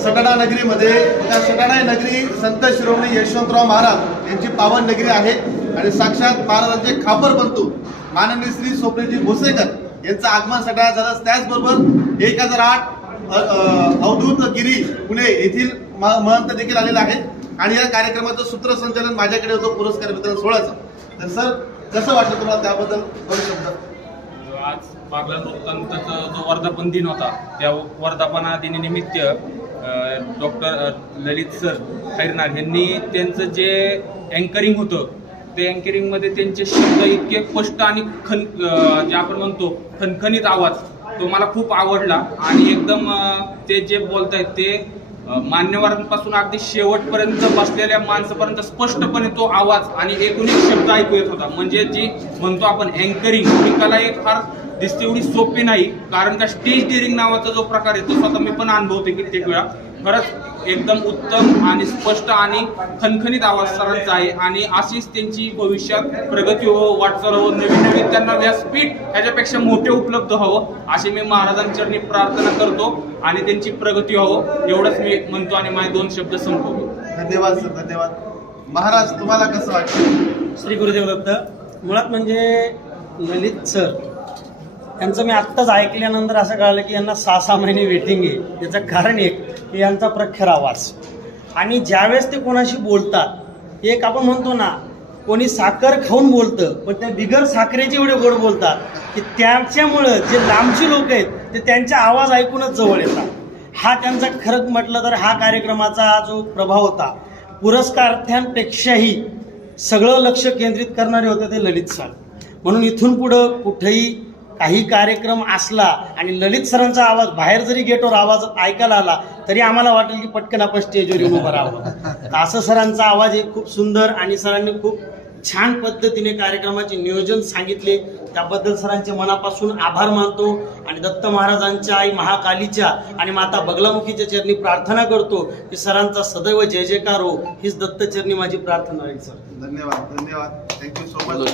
सटाणा नगरीमध्ये त्या सटाणा नगरी संत शिरोमणी यशवंतराव महाराज यांची पावन नगरी आहे आणि साक्षात महाराजांचे खापर बनतो माननीय श्री स्वप्नजी भोसेकर यांचं आगमन सटाणा झालं। त्याचबरोबर 1008 अवधूत गिरी पुणे येथील महंत देखील आलेला आहे आणि या कार्यक्रमाचं सूत्रसंचालन माझ्याकडे होतं पुरस्कार वितरण सोहळ्याचं। तर सर कसं वाटलं तुम्हाला त्याबद्दल दोन शब्द? आज बागला लोकतंत्राचा जो वर्धापन दिन होता त्या वर्धापना दिनानिमित्त डॉक्टर ललित सर खैरनार यांनी त्यांचं जे अँकरिंग होतं ते अँकरिंगमध्ये त्यांचे शब्द इतके स्पष्ट आणि जे आपण म्हणतो खणखणीत आवाज तो मला खूप आवडला आणि एकदम ते जे बोलतायत ते मान्यवरांपासून अगदी शेवटपर्यंत बसलेल्या माणसापर्यंत स्पष्टपणे तो आवाज आणि एकूण एक शब्द ऐकू येत होता। म्हणजे जी म्हणतो आपण अँकरिंग ही कला एक फार दिसते एवढी सोपी नाही, कारण का स्टेज डेअरिंग नावाचा जो प्रकार आहे तो स्वतः मी पण अनुभवते कित्येक वेळा। खरंच एकदम उत्तम आणि स्पष्ट आणि खणखणीत आवाज सरांचा आहे आणि अशीच त्यांची भविष्यात प्रगती हो, वाटचाल हो, नवीन नवीन त्यांना व्यासपीठ ह्याच्यापेक्षा मोठे उपलब्ध व्हावं अशी मी महाराजांचरणी प्रार्थना करतो आणि त्यांची प्रगती व्हावं एवढंच मी म्हणतो आणि माझे दोन शब्द संपवतो। धन्यवाद सर, धन्यवाद। महाराज तुम्हाला कसं वाटतं? श्री गुरुदेव दत्त। मुळात म्हणजे ललित सर यांचं मी आत्ताच ऐकल्यानंतर असं कळलं की यांना 6-6 महिने वेटिंग आहे। त्याचं कारण एक की यांचा प्रखर आवाज आणि ज्यावेळेस ते कोणाशी बोलतात एक आपण म्हणतो ना कोणी साखर खाऊन बोलतं पण त्या बिगर साखरेचे एवढे गोड बोलतात की त्याच्यामुळं जे लांबचे लोक आहेत ते त्यांचा आवाज ऐकूनच जवळ येतात। हा त्यांचा खरंच म्हटलं तर हा कार्यक्रमाचा जो प्रभाव होता पुरस्कारार्थ्यांपेक्षाही सगळं लक्ष केंद्रित करणारे होते ते ललित सर। म्हणून इथून पुढं कुठेही काही कार्यक्रम असला आणि ललित सरांचा आवाज बाहेर जरी गेटवर आवाज ऐकायला आला तरी आम्हाला वाटेल की पटकन आपण स्टेजवर येऊन उभं राहावं। असं सरांचा आवाज आहे खूप सुंदर आणि सरांनी खूप छान पद्धतीने कार्यक्रमाचे नियोजन सांगितले त्याबद्दल सरांचे मनापासून आभार मानतो आणि दत्त महाराजांच्या आई महाकालीच्या आणि माता बगलामुखीच्या चरणी प्रार्थना करतो की सरांचा सदैव जय जयकार हो हीच दत्त चरणी माझी प्रार्थना आहे सर। धन्यवाद, धन्यवाद, थँक्यू सो मच।